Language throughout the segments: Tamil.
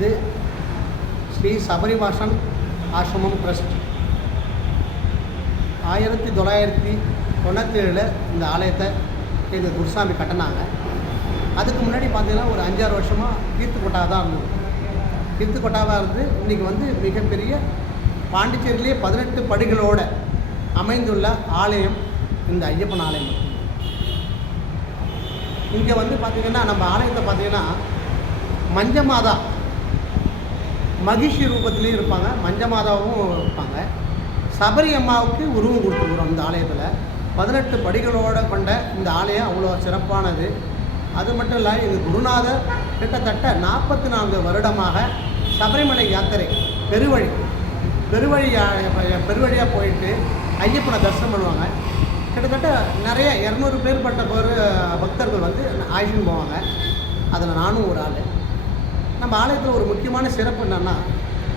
வந்து ஸ்ரீ சபரிவாசன் ஆசிரமம் ட்ரஸ்ட் 1997 இந்த ஆலயத்தை எங்கள் குருசாமி கட்டினாங்க. அதுக்கு முன்னாடி பார்த்தீங்கன்னா ஒரு 5-6 வருஷமாக கீர்த்து கொட்டாக தான் இருந்தது. கீர்த்து கொட்டாவாக இருந்து இன்றைக்கி வந்து மிகப்பெரிய பாண்டிச்சேரியிலே 18 படிகளோடு அமைந்துள்ள ஆலயம் இந்த ஐயப்பன் ஆலயம். இங்கே வந்து பார்த்திங்கன்னா நம்ம ஆலயத்தை பார்த்திங்கன்னா மஞ்சமாதா மகிஷி ரூபத்துலேயும் இருப்பாங்க, மஞ்சமாதாவும் இருப்பாங்க. சபரி அம்மாவுக்கு உருவம் கொடுத்துருக்குறோம் இந்த ஆலயத்தில். 18 படிகளோடு கொண்ட இந்த ஆலயம் அவ்வளோ சிறப்பானது. அது மட்டும் இல்லை, எங்கள் குருநாதர் கிட்டத்தட்ட 44 வருடமாக சபரிமலை யாத்திரை பெருவழியாக போயிட்டு ஐயப்பனை தரிசனம் பண்ணுவாங்க. கிட்டத்தட்ட நிறைய 200 பேர்பட்ட பக்தர்கள் வந்து ஆயுஷன் போவாங்க. அதில் நானும் ஒரு ஆள். நம்ம ஆலயத்தில் ஒரு முக்கியமான சிறப்பு என்னென்னா,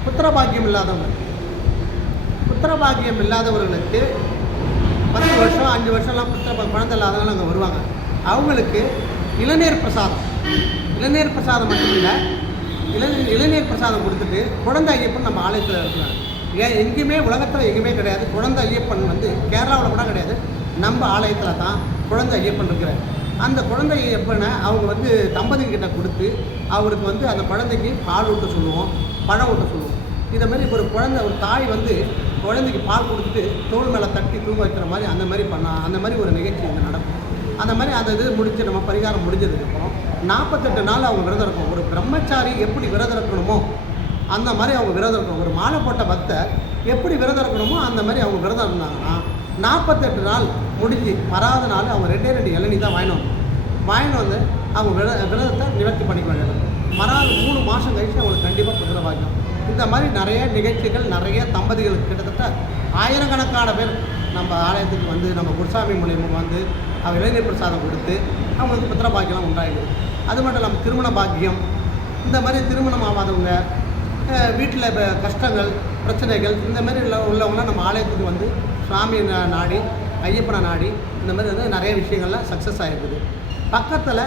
புத்திரபாக்கியம் இல்லாதவர்களுக்கு 10 வருஷம் 5 வருஷம்லாம் குழந்தை இல்லாதவங்க அங்கே வருவாங்க. அவங்களுக்கு இளநீர் பிரசாதம் மட்டும் இல்லை, இளநீர் பிரசாதம் கொடுத்துட்டு குழந்தை ஐயப்பன் நம்ம ஆலயத்தில் இருக்கிறாங்க. எங்கேயுமே உலகத்தில் எங்கேயுமே கிடையாது. குழந்தை ஐயப்பன் வந்து கேரளாவில் கூட கிடையாது. நம்ம ஆலயத்தில் தான் குழந்தை ஐயப்பன் இருக்கிறார். அந்த குழந்தை ஐயப்பனை அவங்க வந்து தம்பதிகிட்ட கொடுத்து அவருக்கு வந்து அந்த குழந்தைக்கு பால் ஊட்ட சொல்லுவோம், பழம் ஊட்ட சொல்லுவோம். இதை மாதிரி ஒரு தாய் வந்து குழந்தைக்கு பால் கொடுத்துட்டு தோள் மேலே தட்டி தூங்க வைக்கிற மாதிரி அந்த மாதிரி ஒரு நிகழ்ச்சி இங்கே நடக்கும். அந்த மாதிரி அந்த இது முடித்து நம்ம பரிகாரம் முடிஞ்சதுக்கப்புறம் 48 நாள் அவங்க விரதம் இருக்கும். ஒரு பிரம்மச்சாரி எப்படி விரதம் இருக்கணுமோ அந்த மாதிரி அவங்க விரதம் இருக்கணும். ஒரு மாலை போட்ட பக்தர் எப்படி விரதம் இருக்கணுமோ அந்த மாதிரி அவங்க விரதம் இருந்தாங்கன்னா 48 நாள் முடிஞ்சு வராத நாள் அவங்க 2 இளநீ தான் வாங்கிட்டு வந்து அவங்க விரதத்தை நிவர்த்தி பண்ணிக்க வேண்டியது. மறாத 3 மாதம் கழிச்சு அவங்களுக்கு கண்டிப்பாக குதிரை பாக்கியம். இந்த மாதிரி நிறைய நிகழ்ச்சிகள், நிறைய தம்பதிகளுக்கு கிட்டத்தட்ட ஆயிரக்கணக்கான பேர் நம்ம ஆலயத்துக்கு வந்து நம்ம குருசாமி மூலியமாக வந்து அவங்க இளைஞர் பிரசாதம் கொடுத்து அவங்களுக்கு புத்திர பாக்கியம் உண்டாயிடுது. அது மட்டும் இல்லாமல் திருமண பாக்கியம், இந்த மாதிரி திருமணம் ஆகாதவங்க, வீட்டில் கஷ்டங்கள் பிரச்சனைகள் இந்த மாதிரி உள்ளவங்களாம் நம்ம ஆலயத்துக்கு வந்து சுவாமி நாடி ஐயப்பனை நாடி இந்த மாதிரி வந்து நிறைய விஷயங்கள்லாம் சக்ஸஸ் ஆகிருக்குது. பக்கத்தில்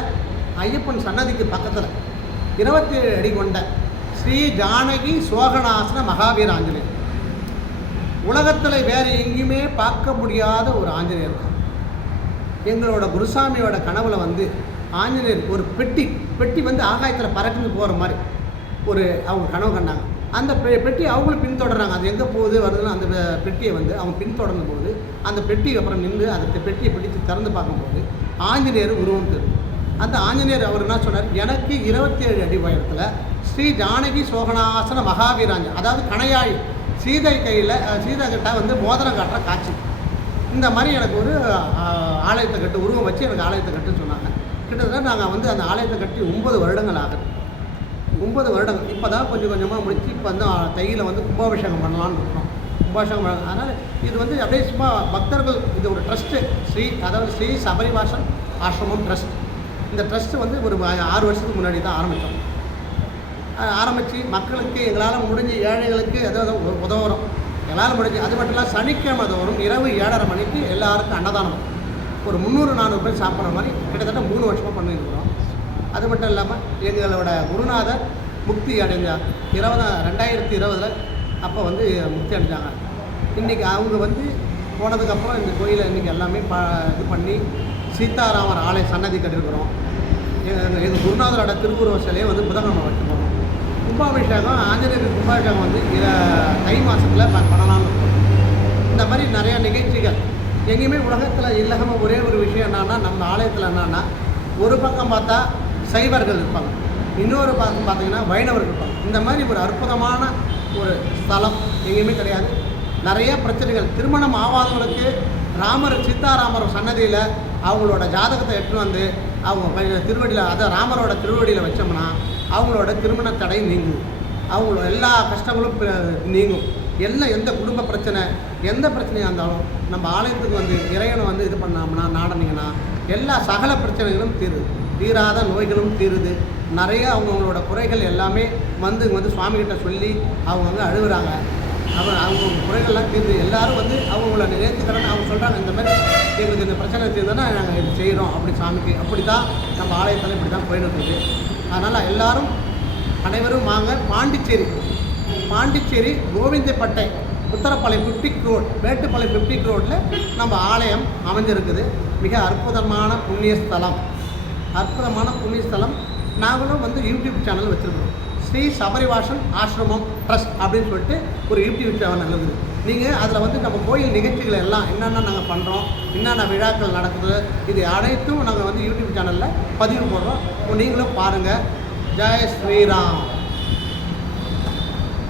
ஐயப்பன் சன்னதிக்கு பக்கத்தில் 27 அடி கொண்ட ஸ்ரீ ஜானகி சோகநாசன மகாவீர ஆஞ்சநேயர், உலகத்தில் வேறு எங்கேயுமே பார்க்க முடியாத ஒரு ஆஞ்சநேயர் தான். எங்களோட குருசாமியோட கனவுல வந்து ஆஞ்சநேயர் ஒரு பெட்டி வந்து ஆகாயத்தில் பறக்குன்னு போகிற மாதிரி அவங்க கனவு கண்டாங்க. அந்த பெட்டி அவங்களும் பின்தொடர்றாங்க. அது எங்கே போகுது வருதுன்னு அந்த பெட்டியை வந்து அவங்க பின்தொடர்ந்த போது அந்த பெட்டி அப்புறம் நின்று அந்த பெட்டியை பிடித்து திறந்து பார்க்கும்போது ஆஞ்சநேயர் உருவம் தெரியும். அந்த ஆஞ்சநேயர் அவர் என்ன சொன்னார், எனக்கு 27 அடி உயரத்தில் ஸ்ரீ ஜானகி சோகநாசன மகாவீராஞ்ச, அதாவது கணையாய் சீதை கிட்ட வந்து மோதிரம் காட்டுற காட்சி. இந்த மாதிரி எனக்கு ஒரு ஆலயத்தை கட்டு உருவம் வச்சு எனக்கு ஆலயத்தை கட்டுன்னு சொன்னாங்க. கிட்டத்தட்ட நாங்கள் வந்து அந்த ஆலயத்தை கட்டி 9 வருடங்கள் ஆகுது. 9 வருடங்கள் இப்போ தான் கொஞ்சம் கொஞ்சமாக முடிச்சு இப்போ வந்து தையில் வந்து கும்பாபிஷேகம் பண்ணலான்னு இருக்கோம். அதனால் இது வந்து அப்படியே சும்மா பக்தர்கள், இது ஒரு ட்ரஸ்ட்டு அதாவது ஸ்ரீ சபரிவாசன் ஆசிரமம் ட்ரஸ்ட். இந்த ட்ரஸ்ட்டு வந்து ஒரு 6 வருஷத்துக்கு முன்னாடி தான் ஆரம்பித்து மக்களுக்கு எங்களால் முடிஞ்ச ஏழைகளுக்கு ஏதாவது உதவுறோம், எங்களால் முடிஞ்சு. அது மட்டும் இல்லாமல் சனிக்கிழமை தோறும் இரவு 7:30 மணிக்கு எல்லாருக்கும் அன்னதானம் ஒரு 300-400 பேர் சாப்பிட்ற மாதிரி கிட்டத்தட்ட 3 வருஷமாக பண்ணியிருக்கிறோம். அது மட்டும் இல்லாமல் எங்களோட குருநாதர் முக்தி அடைஞ்சார் 2020 அப்போ வந்து முக்தி அடைஞ்சாங்க. இன்றைக்கி அவங்க வந்து போனதுக்கப்புறம் இந்த கோயிலை இன்றைக்கி எல்லாமே இது பண்ணி சீதாராமர் ஆலய சன்னதி கட்டிருக்கிறோம். எங்கள் குருநாதரோட திருவுருவ சிலையை வந்து புதன்கிழமை வச்சுருக்கோம். கும்பாபிஷேகம் ஆஞ்சநேயர் கும்பாபிஷேகம் வந்து தை மாதத்தில் பண்ணலாம்னு இருக்கோம். இந்த மாதிரி நிறையா நிகழ்ச்சிகள் எங்கேயுமே உலகத்தில் இல்லாமல் ஒரே ஒரு விஷயம் என்னன்னா, நம்ம ஆலயத்தில் என்னென்னா ஒரு பக்கம் பார்த்தா சைவர்கள் இருப்பாங்க, இன்னொரு பக்கம் பார்த்தீங்கன்னா வைணவர்கள் இருப்பாங்க. இந்த மாதிரி ஒரு அற்புதமான ஒரு ஸ்தலம் எங்கேயுமே கிடையாது. நிறைய பிரச்சனைகள், திருமணம் ஆகாதவங்களுக்கு சீதாராமர் சன்னதியில் அவங்களோட ஜாதகத்தை எடுத்துன்னு வந்து அவங்க திருவடியில், அதை ராமரோட திருவடியில் வச்சோம்னா அவங்களோட திருமண தடை நீங்கும், அவங்களோட எல்லா கஷ்டங்களும் நீங்கும். எந்த குடும்ப பிரச்சனை, எந்த பிரச்சனையாக இருந்தாலும் நம்ம ஆலயத்துக்கு வந்து இறைவனை வந்து இது பண்ணோம்னா நாடனிங்கன்னா எல்லா சகல பிரச்சனைகளும் தீராத நோய்களும் தீருது. நிறைய அவங்களோட குறைகள் எல்லாமே வந்து சுவாமிகிட்ட சொல்லி அவங்க வந்து அழுகுறாங்க. அவங்க குறைகள்லாம் தீர்ந்து எல்லோரும் வந்து அவங்கள நினைத்துக்கிறேன்னு அவங்க சொல்கிறாங்க. இந்த மாதிரி எங்களுக்கு இந்த பிரச்சனை தீர்ந்தோன்னா நாங்கள் இது செய்கிறோம் அப்படி சாமிக்கு. அப்படி தான் நம்ம ஆலயத்தில் இப்படி தான் போயிட்டு இருக்குது. அதனால் எல்லோரும் அனைவரும் வாங்க. பாண்டிச்சேரி கோவிந்தப்பட்டை உத்தரப்பாளையம் 50 ரோட், மேட்டுப்பாளையம் 50 ரோட்டில் நம்ம ஆலயம் அமைஞ்சிருக்குது. மிக அற்புதமான புண்ணிய ஸ்தலம். நாங்களும் வந்து யூடியூப் சேனல் வச்சுருக்கோம். ஸ்ரீ சபரிவாசன் ஆசிரமம் ட்ரஸ்ட் அப்படின்னு சொல்லிட்டு ஒரு யூடியூப் சேனல் இருக்குது. நீங்கள் அதில் வந்து நம்ம கோயில் நிகழ்ச்சிகள் எல்லாம் என்னென்ன நாங்கள் பண்ணுறோம், என்னென்ன விழாக்கள் நடக்குது, இது அனைத்தும் நாங்கள் வந்து யூடியூப் சேனலில் பதிவு போடுறோம். நீங்களும் பாருங்கள். ஜெய் ஸ்ரீராம்.